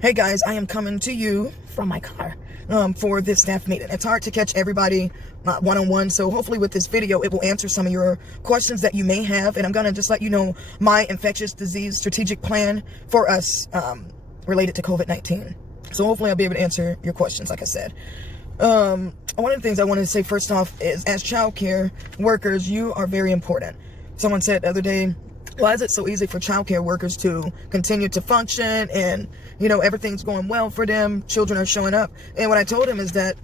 Hey guys, I am coming to you from my car for this staff meeting. It's hard to catch everybody one-on-one, so hopefully with this video it will answer some of your questions that you may have, and I'm going to just let you know my infectious disease strategic plan for us related to COVID-19. So hopefully I'll be able to answer your questions, like I said. One of the things I wanted to say first off is, as child care workers, you are very important. Someone said the other day, why is it so easy for childcare workers to continue to function and, everything's going well for them, children are showing up? And what I told him is that,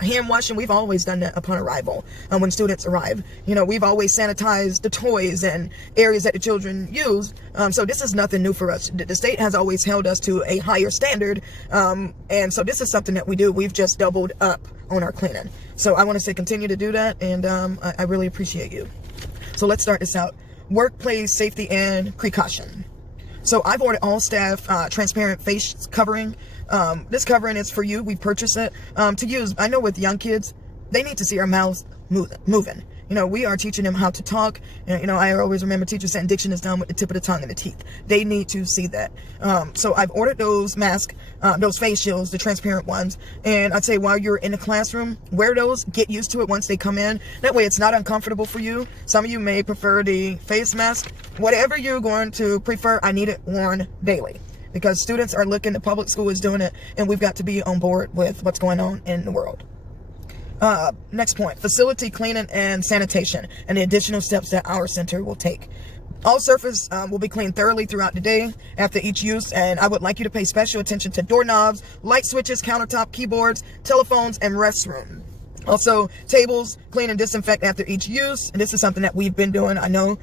hand washing, we've always done that upon arrival. When students arrive, we've always sanitized the toys and areas that the children use. So this is nothing new for us. The state has always held us to a higher standard. And so this is something that we do. We've just doubled up on our cleaning. So I want to say continue to do that. And I really appreciate you. So let's start this out. Workplace safety and precaution. So I've ordered all staff transparent face covering. This covering is for you. We purchased it to use. I know with young kids, they need to see our mouths moving. We are teaching them how to talk. And, I always remember teachers saying diction is done with the tip of the tongue and the teeth. They need to see that. So I've ordered those masks, those face shields, the transparent ones. And I'd say while you're in the classroom, wear those. Get used to it once they come in. That way it's not uncomfortable for you. Some of you may prefer the face mask. Whatever you're going to prefer, I need it worn daily. Because students are looking, the public school is doing it, and we've got to be on board with what's going on in the world. Next point, facility cleaning and sanitation and the additional steps that our center will take. All surface will be cleaned thoroughly throughout the day after each use, and I would like you to pay special attention to doorknobs, light switches, countertop, keyboards, telephones, and restroom. Also, tables, clean and disinfect after each use. And this is something that we've been doing, I know.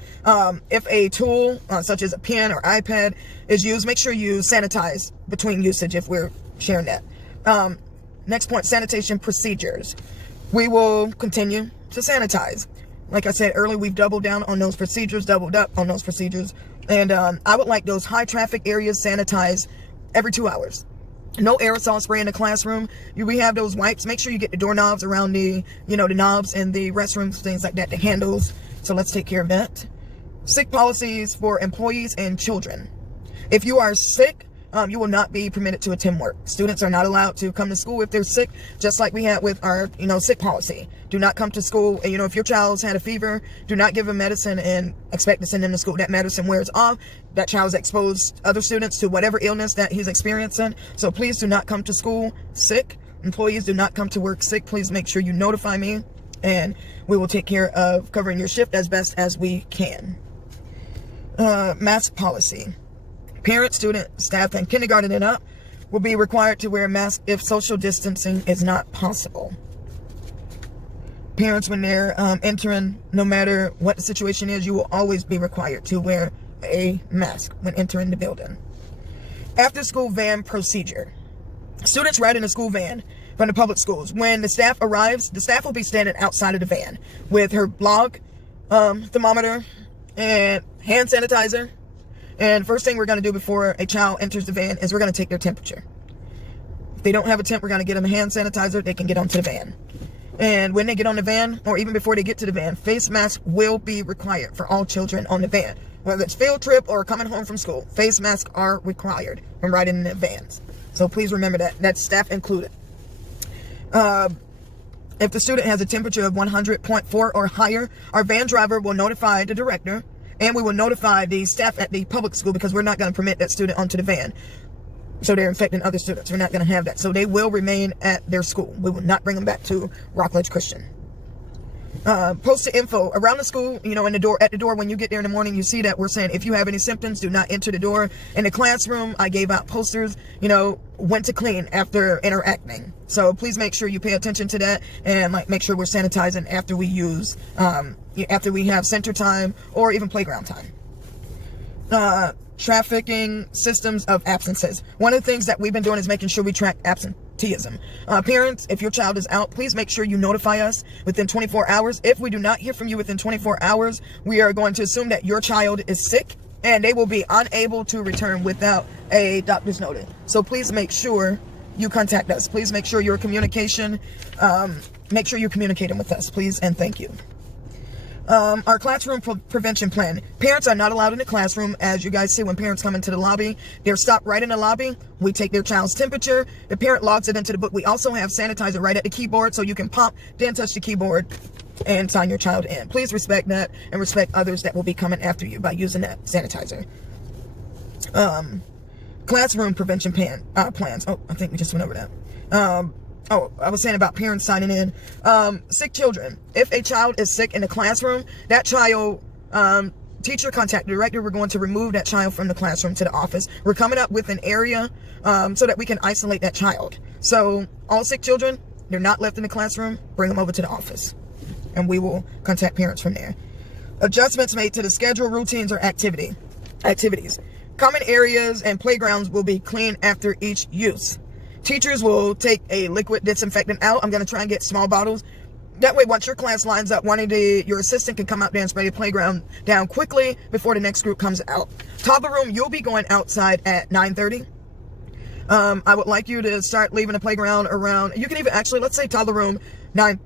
If a tool, such as a pen or iPad, is used, make sure you sanitize between usage if we're sharing that. Next point, sanitation procedures. We will continue to sanitize. Like I said earlier, we've doubled down on those procedures, doubled up on those procedures. And I would like those high traffic areas sanitized every 2 hours. No aerosol spray in the classroom. We have those wipes. Make sure you get the doorknobs around the, the knobs in the restrooms, things like that, the handles. So let's take care of that. Sick policies for employees and children. If you are sick, you will not be permitted to attend work. Students are not allowed to come to school if they're sick, just like we had with our, sick policy. Do not come to school. If your child's had a fever, do not give them medicine and expect to send them to school. That medicine wears off. That child's exposed other students to whatever illness that he's experiencing. So please do not come to school sick. Employees do not come to work sick. Please make sure you notify me, and we will take care of covering your shift as best as we can. Mask policy. Parents, students, staff, and kindergarten and up will be required to wear a mask if social distancing is not possible. Parents, when they're entering, no matter what the situation is, you will always be required to wear a mask when entering the building. After school van procedure. Students ride in a school van from the public schools. When the staff arrives, the staff will be standing outside of the van with her log, thermometer, and hand sanitizer. And first thing we're going to do before a child enters the van is we're going to take their temperature. If they don't have a temp, we're going to get them a hand sanitizer. They can get onto the van. And when they get on the van, or even before they get to the van, face masks will be required for all children on the van. Whether it's field trip or coming home from school, face masks are required when riding in the vans. So please remember that. That's staff included. If the student has a temperature of 100.4 or higher, our van driver will notify the director, and we will notify the staff at the public school, because we're not going to permit that student onto the van. So they're infecting other students. We're not going to have that. So they will remain at their school. We will not bring them back to Rockledge Christian. Post the info around the school, in the door, at the door. When you get there in the morning, you see that we're saying, if you have any symptoms, do not enter the door. In the classroom, I gave out posters, when to clean after interacting. So please make sure you pay attention to that, and make sure we're sanitizing after we use, after we have center time or even playground time. Tracking systems of absences. One of the things that we've been doing is making sure we track absenteeism. Parents, if your child is out, please make sure you notify us within 24 hours. If we do not hear from you within 24 hours, we are going to assume that your child is sick and they will be unable to return without a doctor's note. So please make sure you contact us. Please make sure your communication, make sure you're communicating with us, please, and thank you. Our classroom prevention plan. Parents are not allowed in the classroom. As you guys see, when parents come into the lobby, they're stopped right in the lobby. We take their child's temperature. The parent logs it into the book. We also have sanitizer right at the keyboard, so you can pop, then touch the keyboard, and sign your child in. Please respect that and respect others that will be coming after you by using that sanitizer. Classroom prevention plans. Oh, I think we just went over that. Oh, I was saying about parents signing in. Sick children. If a child is sick in the classroom, that child, teacher contact director, we're going to remove that child from the classroom to the office. We're coming up with an area so that we can isolate that child. So all sick children, they're not left in the classroom, bring them over to the office. And we will contact parents from there. Adjustments made to the schedule, routines, or activities. Common areas and playgrounds will be cleaned after each use. Teachers will take a liquid disinfectant out. I'm going to try and get small bottles. That way, once your class lines up, your assistant can come out there and spray the playground down quickly before the next group comes out. Toddler room, you'll be going outside at 9:30. I would like you to start leaving the playground around, you can even actually, let's say toddler room, I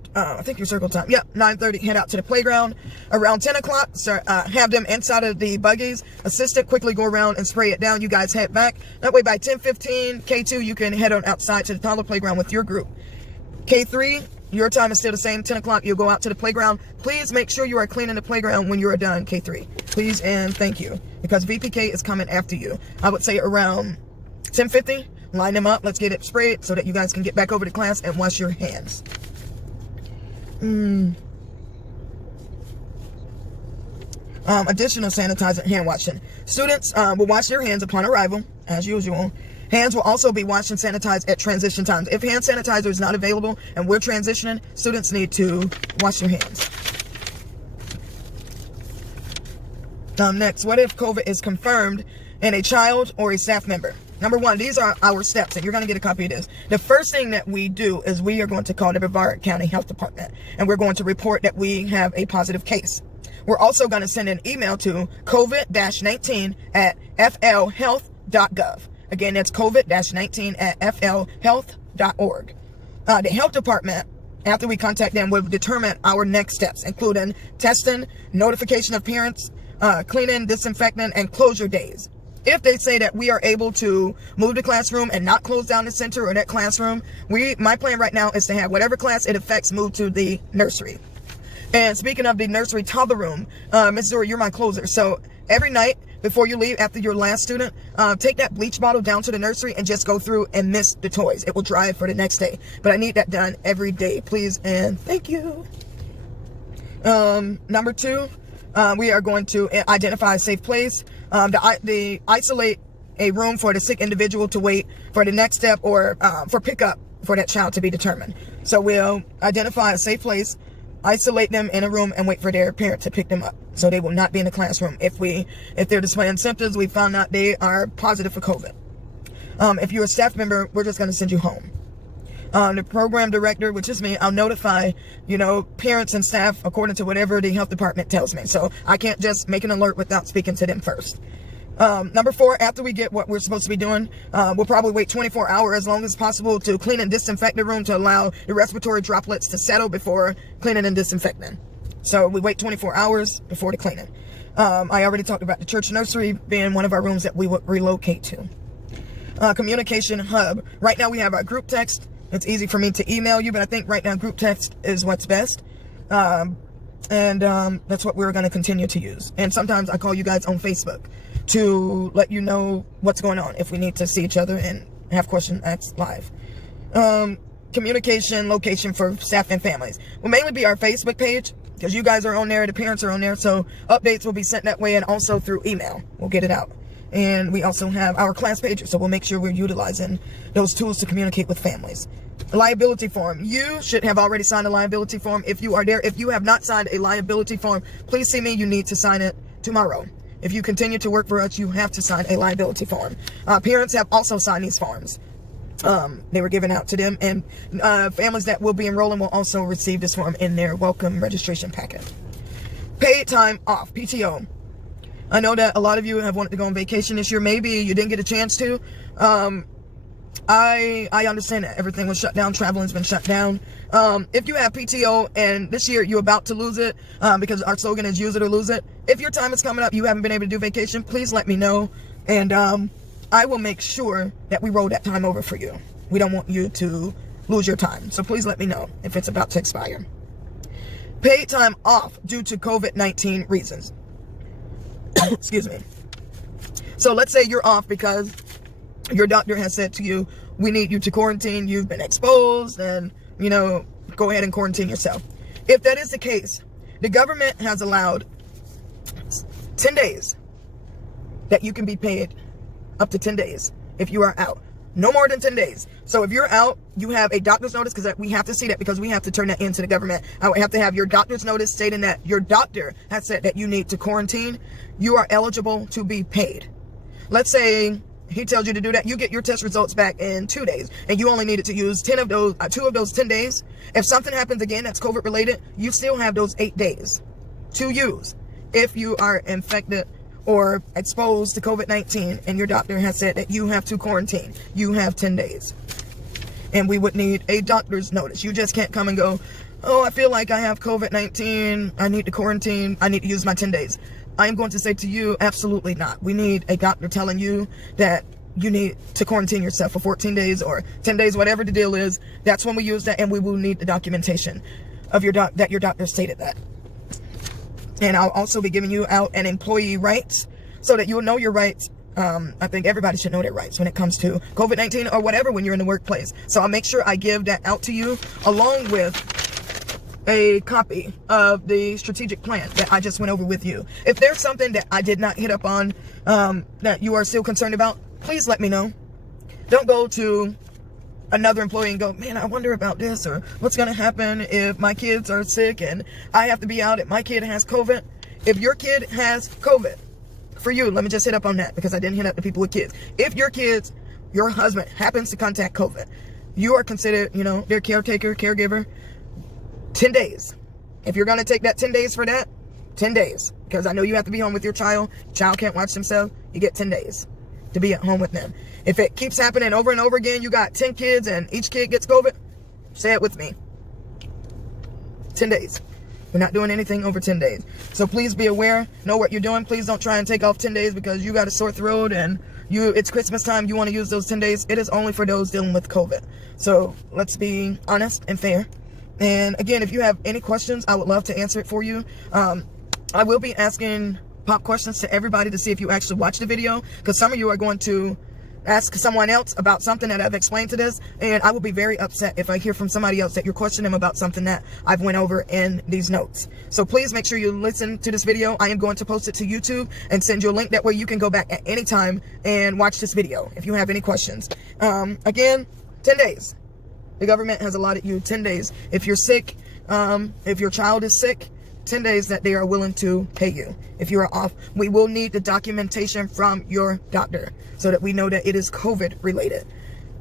think your circle time, yeah, 9:30, head out to the playground. Around 10 o'clock, have them inside of the buggies. Assistant quickly go around and spray it down. You guys head back. That way by 10:15, K2, you can head on outside to the toddler playground with your group. K3, your time is still the same, 10 o'clock, you'll go out to the playground. Please make sure you are cleaning the playground when you are done, K3. Please and thank you, because VPK is coming after you. I would say around 10:50, line them up, let's get it sprayed so that you guys can get back over to class and wash your hands. Additional sanitizer, hand washing. Students will wash their hands upon arrival, as usual. Hands will also be washed and sanitized at transition times. If hand sanitizer is not available and we're transitioning, students need to wash their hands. Next, what if COVID is confirmed in a child or a staff member? Number one, these are our steps, and you're going to get a copy of this. The first thing that we do is we are going to call the Brevard County Health Department, and we're going to report that we have a positive case. We're also going to send an email to covid-19@flhealth.gov. Again, that's covid-19@flhealth.org. The health department, after we contact them, will determine our next steps, including testing, notification of parents, cleaning, disinfecting, and closure days. If they say that we are able to move the classroom and not close down the center or that classroom, my plan right now is to have whatever class it affects move to the nursery. And speaking of the nursery toddler room, Ms. Zora, you're my closer. So every night before you leave, after your last student, take that bleach bottle down to the nursery and just go through and mist the toys. It will dry for the next day. But I need that done every day, please and thank you. Number two, we are going to identify a safe place. The isolate a room for the sick individual to wait for the next step or for pickup for that child to be determined. So we'll identify a safe place, isolate them in a room, and wait for their parent to pick them up. So they will not be in the classroom. If they're displaying symptoms, we found out they are positive for COVID. If you're a staff member, we're just going to send you home. The program director, which is me, I'll notify, parents and staff according to whatever the health department tells me. So I can't just make an alert without speaking to them first. Number four, after we get what we're supposed to be doing, we'll probably wait 24 hours as long as possible to clean and disinfect the room to allow the respiratory droplets to settle before cleaning and disinfecting. So we wait 24 hours before the cleaning. I already talked about the church nursery being one of our rooms that we would relocate to. Communication hub. Right now we have our group text. It's easy for me to email you, but I think right now group text is what's best. And that's what we're going to continue to use. And sometimes I call you guys on Facebook to let you know what's going on if we need to see each other and have questions asked live. Communication location for staff and families will mainly be our Facebook page because you guys are on there, the parents are on there, so updates will be sent that way and also through email. We'll get it out. And we also have our class pages, so we'll make sure we're utilizing those tools to communicate with families. Liability form. You should have already signed a liability form if you are there. If you have not signed a liability form, please see me. You need to sign it tomorrow. If you continue to work for us, you have to sign a liability form. Parents have also signed these forms. They were given out to them, and families that will be enrolling will also receive this form in their welcome registration packet. Paid time off, PTO. I know that a lot of you have wanted to go on vacation this year. Maybe you didn't get a chance to. I understand that everything was shut down. Traveling's been shut down. If you have PTO and this year you're about to lose it, because our slogan is use it or lose it. If your time is coming up, you haven't been able to do vacation, please let me know. And I will make sure that we roll that time over for you. We don't want you to lose your time. So please let me know if it's about to expire. Paid time off due to COVID-19 reasons. Excuse me. So let's say you're off because your doctor has said to you, we need you to quarantine, you've been exposed, and, you know, go ahead and quarantine yourself. If that is the case, the government has allowed 10 days that you can be paid, up to 10 days if you are out. No more than 10 days. So if you're out, you have a doctor's notice, because we have to see that, because we have to turn that into the government. I would have to have your doctor's notice stating that your doctor has said that you need to quarantine. You are eligible to be paid. Let's say he tells you to do that. You get your test results back in 2 days, and you only needed to use 2 of those 10 days. If something happens again that's COVID related, you still have those 8 days to use. If you are infected or exposed to COVID-19 and your doctor has said that you have to quarantine, you have 10 days. And we would need a doctor's notice. You just can't come and go, oh, I feel like I have COVID-19, I need to quarantine, I need to use my 10 days. I am going to say to you, absolutely not. We need a doctor telling you that you need to quarantine yourself for 14 days or 10 days, whatever the deal is. That's when we use that, and we will need the documentation of that your doctor stated that. And I'll also be giving you out an employee rights so that you'll know your rights. I think everybody should know their rights when it comes to COVID-19 or whatever when you're in the workplace. So I'll make sure I give that out to you along with a copy of the strategic plan that I just went over with you. If there's something that I did not hit up on that you are still concerned about, please let me know. Don't go to another employee and go, man, I wonder about this, or what's going to happen if my kids are sick and I have to be out if my kid has COVID. If your kid has COVID, for you, let me just hit up on that, because I didn't hit up the people with kids. If your husband happens to contact COVID, you are considered, you know, their caretaker, caregiver, 10 days. If you're going to take that 10 days for that, 10 days, because I know you have to be home with your child. Child can't watch themselves. You get 10 days to be at home with them. If it keeps happening over and over again, you got 10 kids and each kid gets COVID, say it with me. 10 days. We're not doing anything over 10 days. So please be aware, know what you're doing. Please don't try and take off 10 days because you got a sore throat and it's Christmas time, you want to use those 10 days. It is only for those dealing with COVID. So let's be honest and fair. And again, if you have any questions, I would love to answer it for you. I will be asking pop questions to everybody to see if you actually watch the video, because some of you are going to ask someone else about something that I've explained to this, and I will be very upset if I hear from somebody else that you're questioning them about something that I've went over in these notes. So please make sure you listen to this video. I am going to post it to YouTube and send you a link. That way you can go back at any time and watch this video if you have any questions. Again, 10 days. The government has allotted you 10 days. If you're sick, if your child is sick, 10 days that they are willing to pay you. If you are off, we will need the documentation from your doctor so that we know that it is COVID related.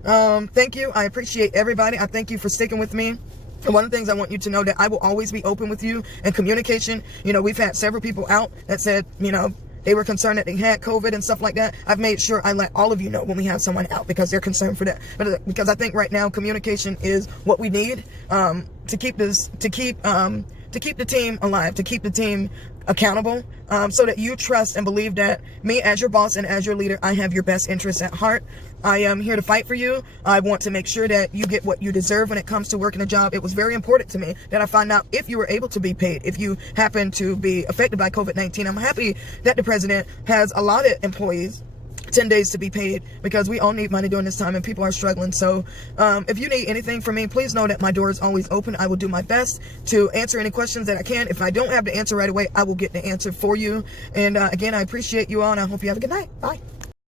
Thank you. I appreciate everybody. I thank you for sticking with me. And one of the things I want you to know, that I will always be open with you and communication. You know, we've had several people out that said, you know, they were concerned that they had COVID and stuff like that. I've made sure I let all of you know when we have someone out, because they're concerned for that. But because I think right now communication is what we need to keep the team alive, to keep the team accountable, so that you trust and believe that me as your boss and as your leader, I have your best interests at heart. I am here to fight for you. I want to make sure that you get what you deserve when it comes to working a job. It was very important to me that I find out if you were able to be paid, if you happen to be affected by COVID-19. I'm happy that the president has allotted employees 10 days to be paid, because we all need money during this time and people are struggling. So if you need anything from me, please know that my door is always open. I will do my best to answer any questions that I can. If I don't have the answer right away, I will get the answer for you. And again, I appreciate you all, and I hope you have a good night. Bye.